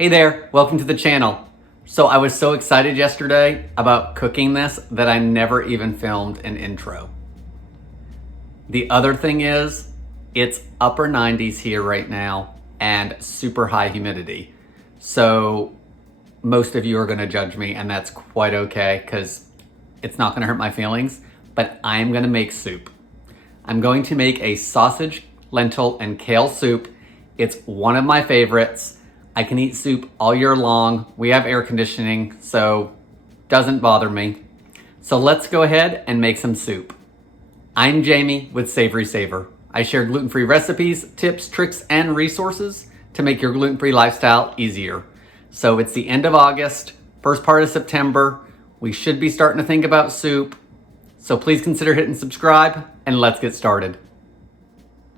Hey there, welcome to the channel. So I was so excited yesterday about cooking this that I never even filmed an intro. The other thing is, it's upper 90s here right now and super high humidity. So most of you are gonna judge me, and that's quite okay because it's not gonna hurt my feelings, but I'm gonna make soup. I'm going to make a sausage, lentil, and kale soup. It's one of my favorites. I can eat soup all year long. We have air conditioning, so doesn't bother me. So let's go ahead and make some soup. I'm Jamie with SavorySaver. I share gluten-free recipes, tips, tricks, and resources to make your gluten-free lifestyle easier. So it's the end of August, first part of September. We should be starting to think about soup. So please consider hitting subscribe, and let's get started.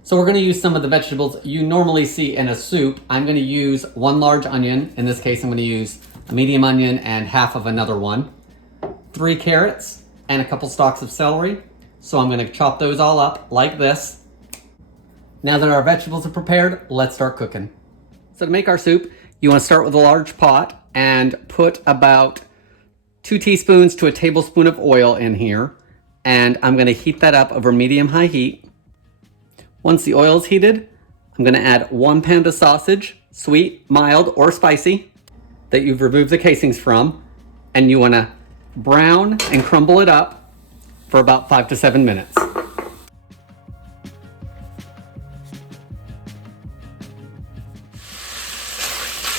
So we're gonna use some of the vegetables you normally see in a soup. I'm gonna use one large onion. In this case, I'm gonna use a medium onion and half of another one. 3 carrots and a couple stalks of celery. So I'm gonna chop those all up like this. Now that our vegetables are prepared, let's start cooking. So to make our soup, you wanna start with a large pot and put about 2 teaspoons to a tablespoon of oil in here. And I'm gonna heat that up over medium-high heat. Once the oil is heated, I'm gonna add 1 pound of sausage, sweet, mild, or spicy, that you've removed the casings from, and you wanna brown and crumble it up for about 5 to 7 minutes.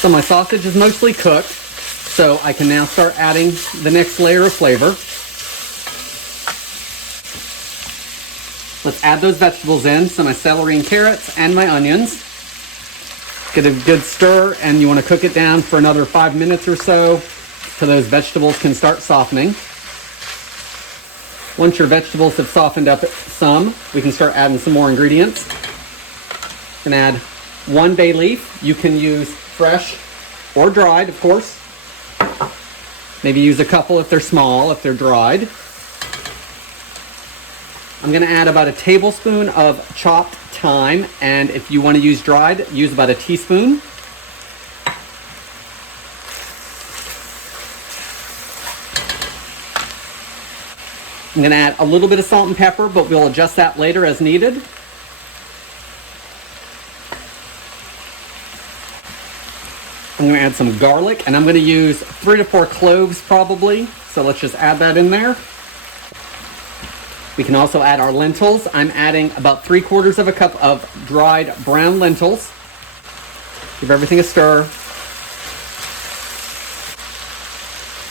So my sausage is mostly cooked, so I can now start adding the next layer of flavor. Let's add those vegetables in, so my celery and carrots and my onions. Get a good stir, and you want to cook it down for another 5 minutes or so those vegetables can start softening. Once your vegetables have softened up some, we can start adding some more ingredients. We're gonna add 1 bay leaf. You can use fresh or dried, of course. Maybe use a couple if they're small, if they're dried. I'm gonna add about a tablespoon of chopped thyme, and if you wanna use dried, use about a teaspoon. I'm gonna add a little bit of salt and pepper, but we'll adjust that later as needed. I'm gonna add some garlic, and I'm gonna use 3 to 4 cloves probably, so let's just add that in there. We can also add our lentils. I'm adding about 3/4 of a cup of dried brown lentils. Give everything a stir.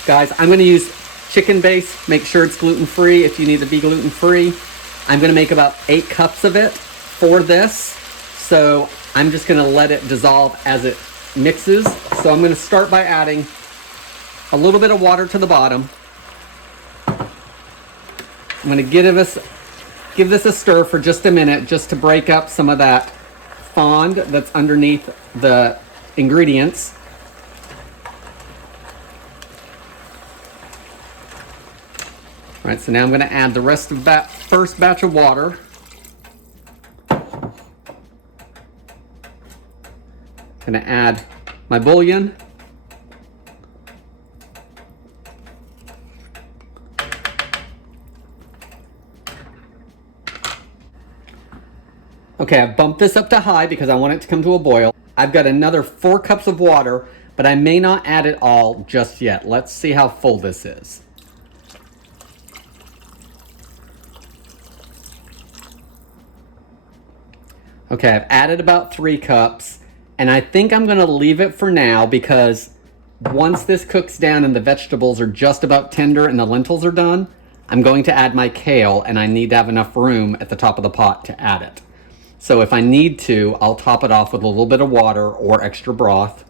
Guys, I'm gonna use chicken base. Make sure it's gluten-free if you need to be gluten-free. I'm gonna make about 8 cups of it for this. So I'm just gonna let it dissolve as it mixes. So I'm gonna start by adding a little bit of water to the bottom. I'm gonna give this a stir for just a minute, just to break up some of that fond that's underneath the ingredients. All right, so now I'm gonna add the rest of that first batch of water. Gonna add my bouillon. Okay, I've bumped this up to high because I want it to come to a boil. I've got another 4 cups of water, but I may not add it all just yet. Let's see how full this is. Okay, I've added about 3 cups, and I think I'm gonna leave it for now because once this cooks down and the vegetables are just about tender and the lentils are done, I'm going to add my kale, and I need to have enough room at the top of the pot to add it. So if I need to, I'll top it off with a little bit of water or extra broth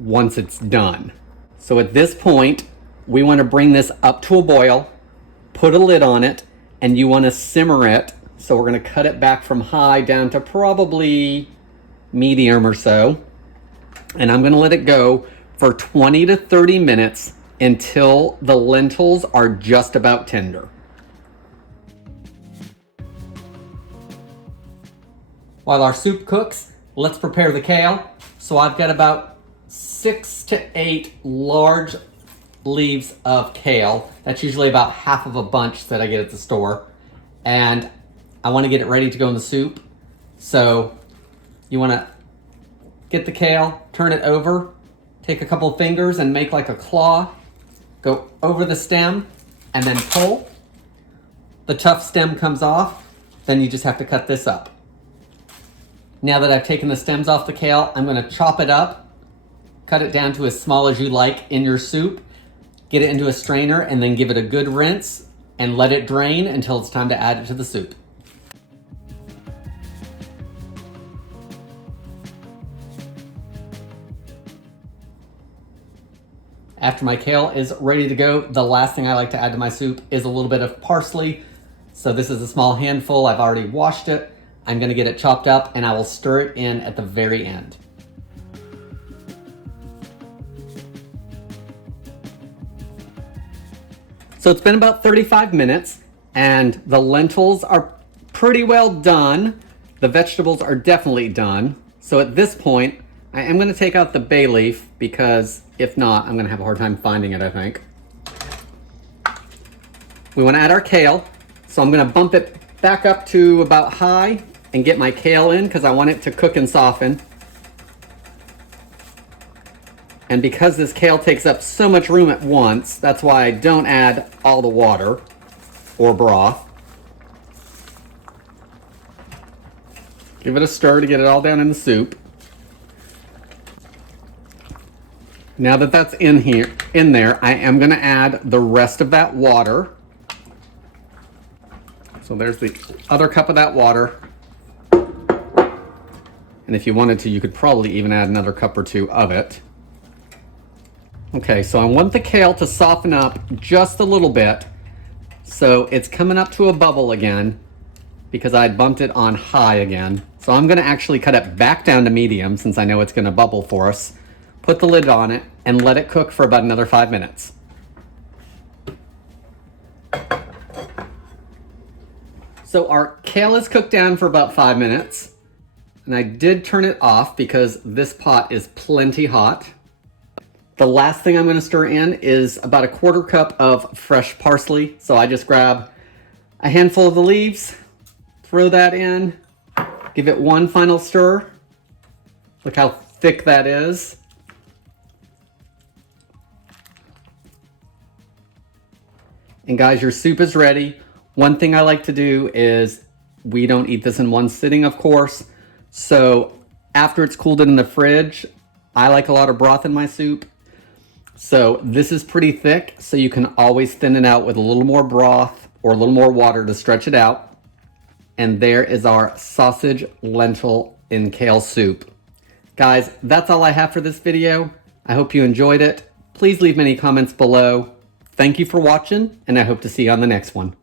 once it's done. So at this point, we want to bring this up to a boil, put a lid on it, and you want to simmer it. So we're going to cut it back from high down to probably medium or so. And I'm going to let it go for 20 to 30 minutes until the lentils are just about tender. While our soup cooks, let's prepare the kale. So I've got about 6 to 8 large leaves of kale. That's usually about half of a bunch that I get at the store. And I want to get it ready to go in the soup. So you want to get the kale, turn it over, take a couple of fingers and make like a claw, go over the stem, and then pull. The tough stem comes off, then you just have to cut this up. Now that I've taken the stems off the kale, I'm going to chop it up, cut it down to as small as you like in your soup, get it into a strainer, and then give it a good rinse and let it drain until it's time to add it to the soup. After my kale is ready to go, the last thing I like to add to my soup is a little bit of parsley. So this is a small handful. I've already washed it. I'm gonna get it chopped up and I will stir it in at the very end. So it's been about 35 minutes and the lentils are pretty well done. The vegetables are definitely done. So at this point, I am gonna take out the bay leaf because if not, I'm gonna have a hard time finding it, I think. We wanna add our kale. So I'm gonna bump it back up to about high and get my kale in because I want it to cook and soften. And because this kale takes up so much room at once, that's why I don't add all the water or broth. Give it a stir to get it all down in the soup. Now that that's in there, I am gonna add the rest of that water. So there's the other cup of that water. And if you wanted to, you could probably even add another cup or two of it. Okay, so I want the kale to soften up just a little bit. So it's coming up to a bubble again because I bumped it on high again. So I'm gonna actually cut it back down to medium since I know it's gonna bubble for us. Put the lid on it and let it cook for about another 5 minutes. So our kale is cooked down for about 5 minutes. And I did turn it off because this pot is plenty hot. The last thing I'm gonna stir in is about a 1/4 cup of fresh parsley. So I just grab a handful of the leaves, throw that in, give it one final stir. Look how thick that is. And guys, your soup is ready. One thing I like to do is, we don't eat this in one sitting, of course. So after it's cooled in the fridge, I like a lot of broth in my soup. So this is pretty thick, so you can always thin it out with a little more broth or a little more water to stretch it out. And there is our sausage, lentil, and kale soup. Guys, that's all I have for this video. I hope you enjoyed it. Please leave me any comments below. Thank you for watching, and I hope to see you on the next one.